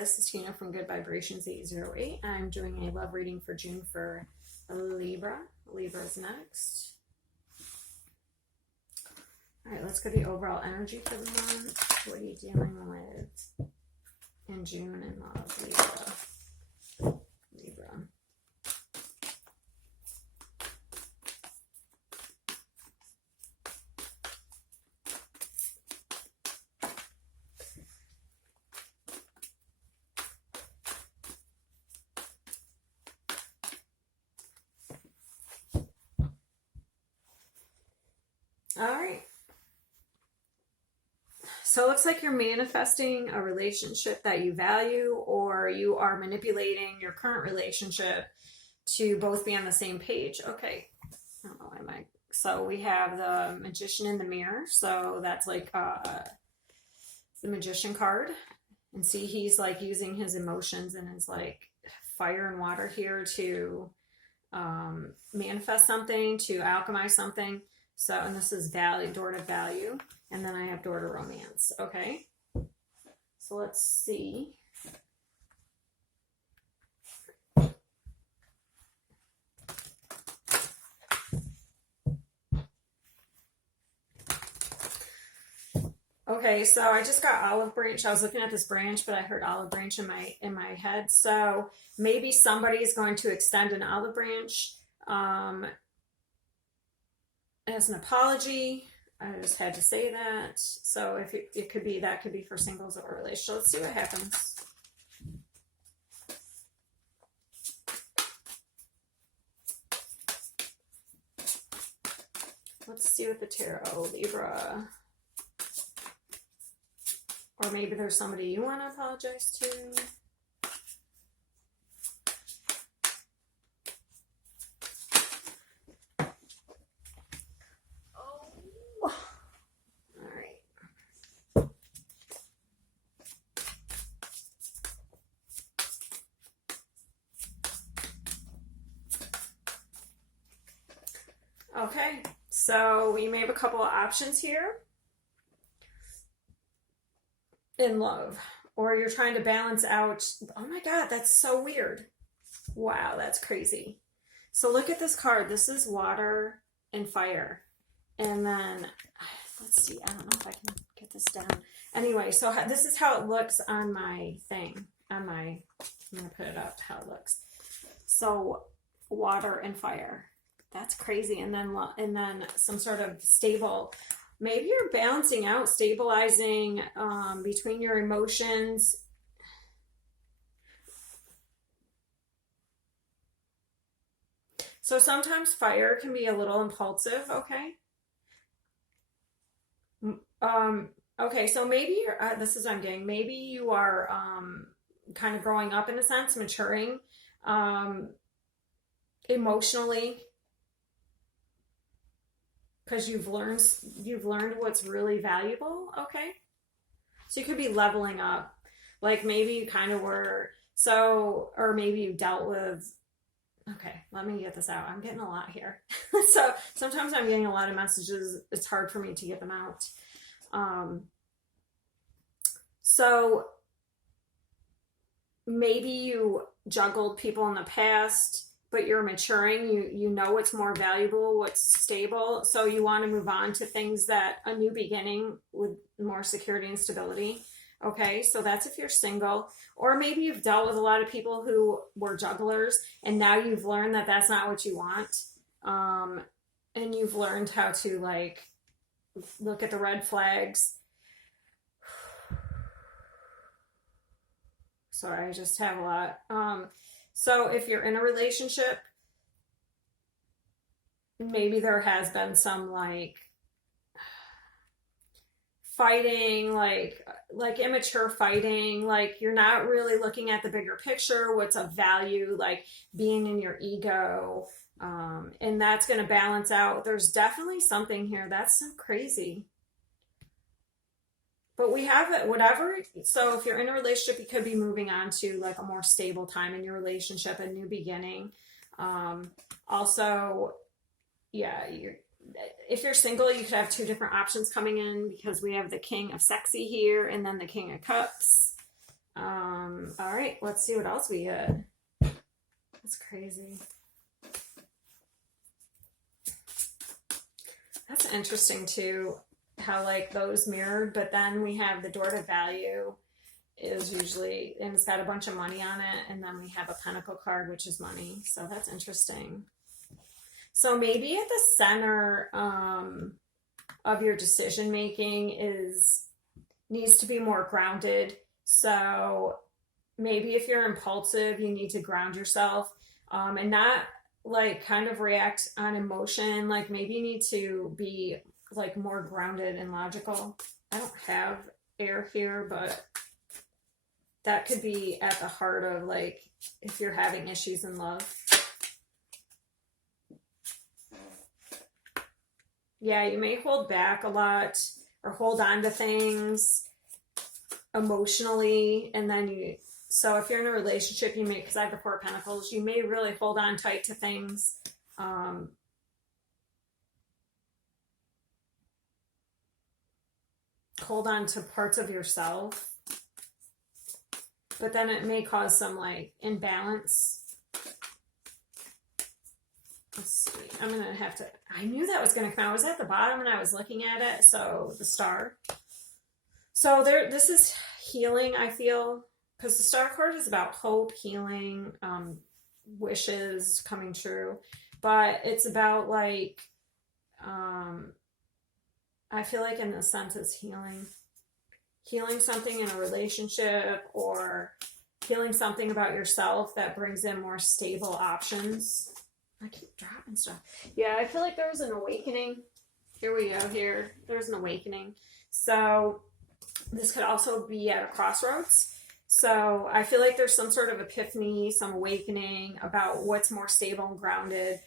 this is Tina from Good Vibrations 808. I'm doing a love reading for June for Libra. Libra's next. All right, let's go to the overall energy for the month. What are you dealing with in June in love, Libra? Libra. All right. So it looks like you're manifesting a relationship that you value, or you are manipulating your current relationship to both be on the same page. Okay. I don't know why my... So we have the Magician in the mirror. So that's like the Magician card. And see, he's like using his emotions and his like fire and water here to manifest something, to alchemize something. So, and this is value, door to value. And then I have door to romance. Okay. So let's see. Okay, so I just got olive branch. I was looking at this branch, but I heard olive branch in my head. So maybe somebody is going to extend an olive branch as an apology. I just had to say that. So if it could be, that could be for singles or a relationship. Let's see what happens. Let's see what the tarot, Libra. Or maybe there's somebody you want to apologize to. Okay, so we may have a couple of options here in love, or you're trying to balance out. Oh my God, that's so weird. Wow, that's crazy. So look at this card. This is water and fire. And then, let's see, I don't know if I can get this down. Anyway, so this is how it looks on my thing. I'm going to put it up how it looks. So water and fire. That's crazy. And then some sort of stable, maybe you're balancing out, stabilizing between your emotions. So sometimes fire can be a little impulsive. Okay. Okay. So maybe you're, this is what I'm getting. Maybe you are kind of growing up in a sense, maturing emotionally. Because you've learned what's really valuable. Okay. So you could be leveling up. Like maybe you kind of were, so, or maybe you dealt with, okay, let me get this out. I'm getting a lot here. So sometimes I'm getting a lot of messages. It's hard for me to get them out. So maybe you juggled people in the past, but you're maturing, you know what's more valuable, what's stable. So you want to move on to things that, a new beginning with more security and stability. Okay, so that's if you're single. Or maybe you've dealt with a lot of people who were jugglers, and now you've learned that that's not what you want. And you've learned how to like, look at the red flags. Sorry, I just have a lot. So if you're in a relationship, maybe there has been some like fighting, like immature fighting, like you're not really looking at the bigger picture, what's of value, like being in your ego. And that's going to balance out. There's definitely something here. That's so crazy. But we have it, whatever. So if you're in a relationship, you could be moving on to like a more stable time in your relationship, a new beginning. Also, yeah, if you're single, you could have two different options coming in, because we have the King of Sexy here and then the King of Cups. All right, let's see what else we get. That's crazy. That's interesting too, how like those mirrored, but then we have the door to value is usually, and it's got a bunch of money on it, and then we have a pentacle card, which is money. So that's interesting. So maybe at the center of your decision making needs to be more grounded. So maybe if you're impulsive, you need to ground yourself and not like kind of react on emotion. Like maybe you need to be like more grounded and logical. I don't have air here, but that could be at the heart of like if you're having issues in love. Yeah, you may hold back a lot or hold on to things emotionally, and then so if you're in a relationship, you may, because I have the Four of Pentacles, you may really hold on tight to things. Hold on to parts of yourself, but then it may cause some like imbalance. Let's see. I'm going to have to, I knew that was going to come out. I was at the bottom and I was looking at it. So the star. So this is healing, I feel, because the star card is about hope, healing, wishes coming true. But it's about like, I feel like in the sense it's healing something in a relationship or healing something about yourself that brings in more stable options. I keep dropping stuff. Yeah, I feel like there was an awakening. Here we go here. There's an awakening. So this could also be at a crossroads. So I feel like there's some sort of epiphany, some awakening about what's more stable and grounded.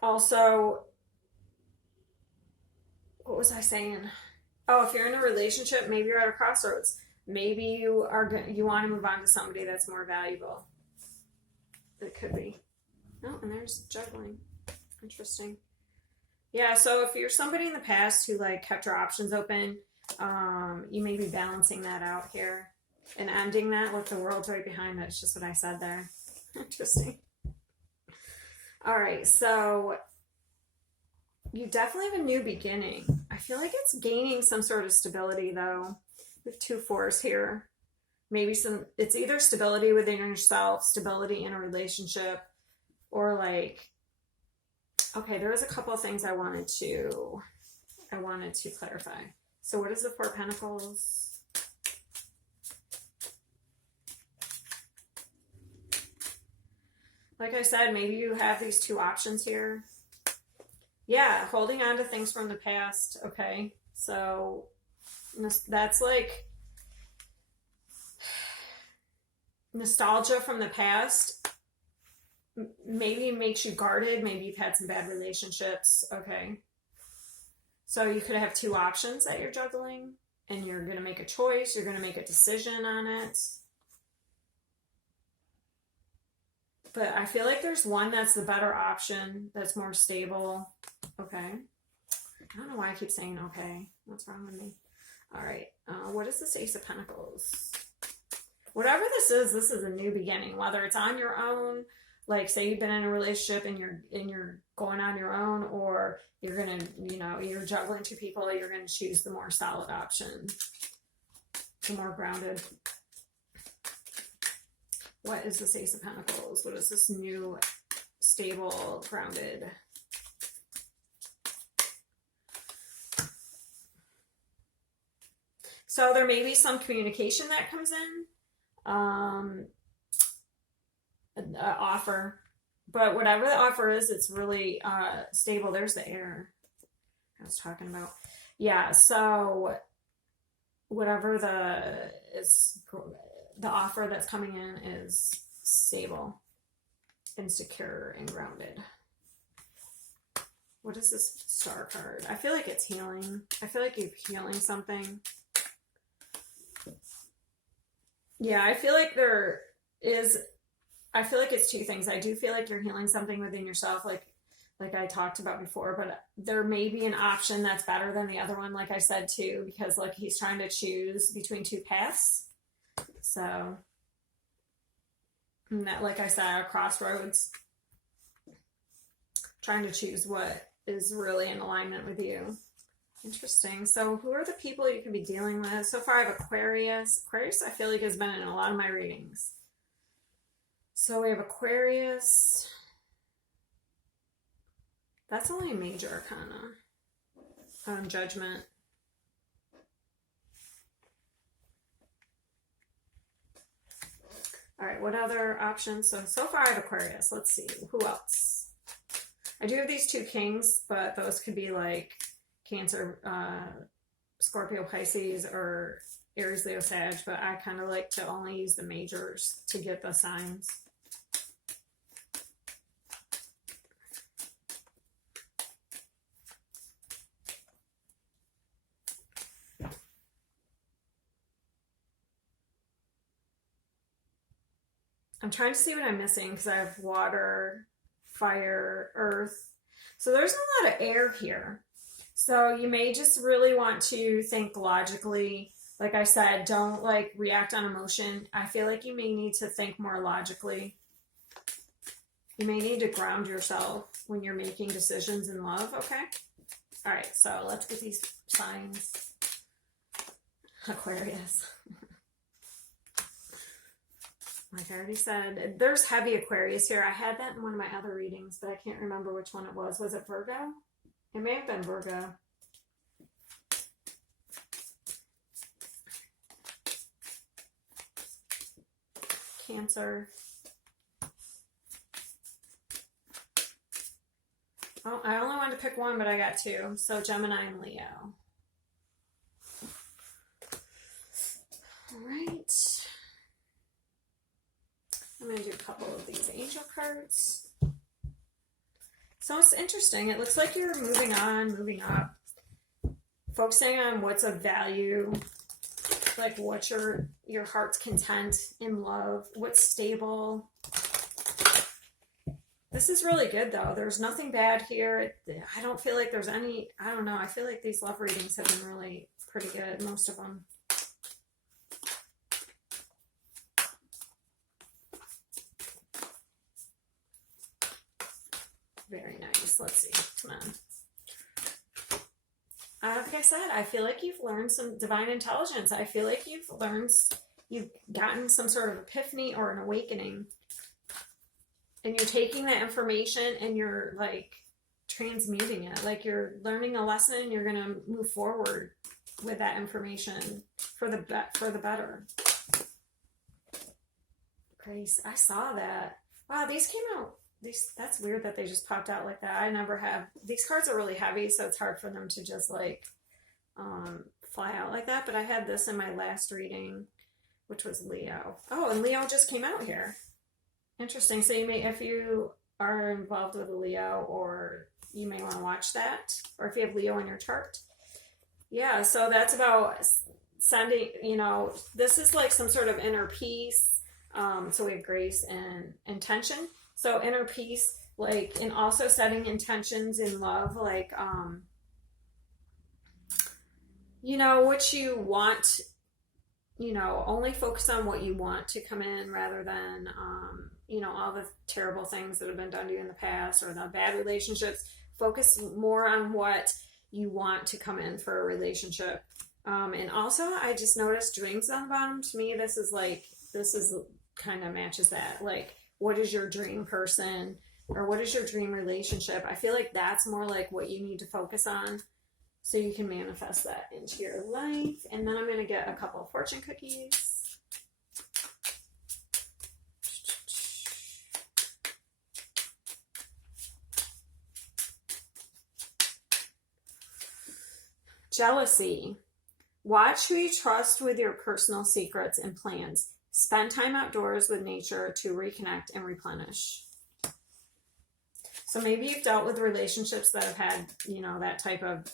Also, what was I saying? Oh, if you're in a relationship, maybe you're at a crossroads. Maybe you want to move on to somebody that's more valuable. It could be. Oh, and there's juggling. Interesting. Yeah, so if you're somebody in the past who like kept your options open, you may be balancing that out here and ending that with the world's right behind it. It's just what I said there. Interesting. All right, so you definitely have a new beginning. I feel like it's gaining some sort of stability though. We have 2 4s here. Maybe it's either stability within yourself, stability in a relationship, or like, okay, there was a couple of things I wanted to clarify. So what is the Four of Pentacles? Like I said, maybe you have these 2 options here. Yeah, holding on to things from the past. Okay, so that's like nostalgia from the past. Maybe it makes you guarded. Maybe you've had some bad relationships. Okay. So you could have 2 options that you're juggling and you're going to make a choice. You're going to make a decision on it. But I feel like there's one that's the better option, that's more stable. Okay. I don't know why I keep saying okay. What's wrong with me? All right. What is this Ace of Pentacles? Whatever this is a new beginning. Whether it's on your own, like say you've been in a relationship and you're going on your own, or you're gonna, you're juggling 2 people, you're gonna choose the more solid option, the more grounded. What is this Ace of Pentacles? What is this new, stable, grounded? So there may be some communication that comes in, an offer, but whatever the offer is, it's really stable. There's the air I was talking about. Yeah, so whatever the offer that's coming in is stable and secure and grounded. What is this Star card? I feel like it's healing. I feel like you're healing something. Yeah, I feel like it's 2 things. I do feel like you're healing something within yourself, like I talked about before, but there may be an option that's better than the other one, like I said too, because like he's trying to choose between 2 paths. So, and that, like I said, a crossroads, trying to choose what is really in alignment with you. Interesting. So who are the people you could be dealing with? So far I have Aquarius. Aquarius I feel like has been in a lot of my readings. So we have Aquarius. That's only a major arcana. Judgment. All right, what other options? So far I have Aquarius. Let's see. Who else? I do have these two kings, but those could be like Cancer, Scorpio, Pisces, or Aries, Leo, Sag, but I kind of like to only use the majors to get the signs. I'm trying to see what I'm missing because I have water, fire, earth. So there's a lot of air here. So you may just really want to think logically. Like I said, don't like react on emotion. I feel like you may need to think more logically. You may need to ground yourself when you're making decisions in love, okay? All right, so let's get these signs. Aquarius. Like I already said, there's heavy Aquarius here. I had that in one of my other readings, but I can't remember which one it was. Was it Virgo? It may have been Virgo. Cancer. Oh, I only wanted to pick one, but I got two. So Gemini and Leo. All right. I'm going to do a couple of these angel cards. So it's interesting. It looks like you're moving on, moving up, focusing on what's of value, like what's your heart's content in love, what's stable. This is really good though. There's nothing bad here. I don't feel like there's any, I don't know. I feel like these love readings have been really pretty good, most of them. Very nice. Let's see. Come on. Like I said, I feel like you've learned some divine intelligence. I feel like you've gotten some sort of epiphany or an awakening. And you're taking that information and you're like transmuting it. Like you're learning a lesson and you're going to move forward with that information for the better. Grace, I saw that. Wow, these came out. That's weird that they just popped out like that. I never have. These cards are really heavy, so it's hard for them to just like fly out like that. But I had this in my last reading, which was Leo. Oh, and Leo just came out here. Interesting. So you may, if you are involved with a Leo, or you may want to watch that, or if you have Leo in your chart. Yeah, so that's about sending, this is like some sort of inner peace. So we have grace and intention. So inner peace, like, and also setting intentions in love, like, what you want, only focus on what you want to come in rather than, all the terrible things that have been done to you in the past or the bad relationships. Focus more on what you want to come in for a relationship. And also, I just noticed dreams on the bottom. To me, this is kind of matches that. Like, what is your dream person or what is your dream relationship? I feel like that's more like what you need to focus on so you can manifest that into your life. And then I'm going to get a couple of fortune cookies. Jealousy. Watch who you trust with your personal secrets and plans. Spend time outdoors with nature to reconnect and replenish. So maybe you've dealt with relationships that have had, that type of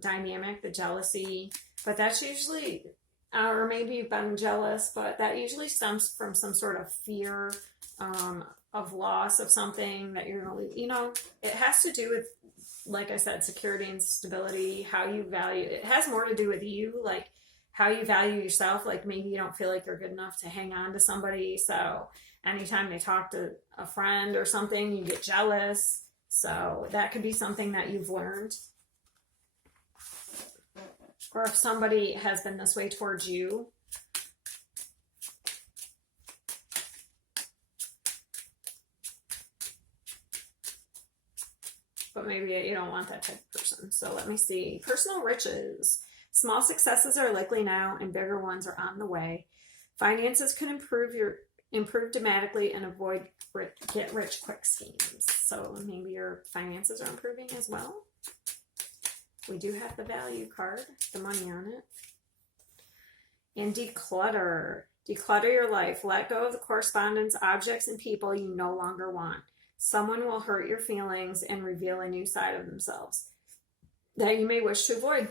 dynamic, the jealousy, but that's usually, or maybe you've been jealous, but that usually stems from some sort of fear of loss of something that you're going to, it has to do with, like I said, security and stability, how you value it. It has more to do with you, like how you value yourself. Like maybe you don't feel like you're good enough to hang on to somebody. So anytime they talk to a friend or something, you get jealous. So that could be something that you've learned. Or if somebody has been this way towards you. But maybe you don't want that type of person. So let me see. Personal riches. Small successes are likely now and bigger ones are on the way. Finances can improve dramatically and avoid get rich quick schemes. So maybe your finances are improving as well. We do have the value card, the money on it. And declutter. Declutter your life. Let go of the correspondence, objects, and people you no longer want. Someone will hurt your feelings and reveal a new side of themselves that you may wish to avoid.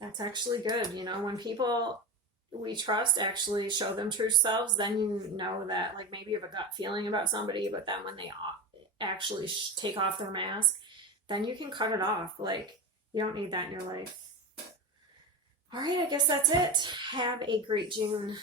That's actually good. You know, when people we trust actually show them true selves, then you know that, like, maybe you have a gut feeling about somebody, but then when they actually take off their mask, then you can cut it off. Like, you don't need that in your life. All right, I guess that's it. Have a great June.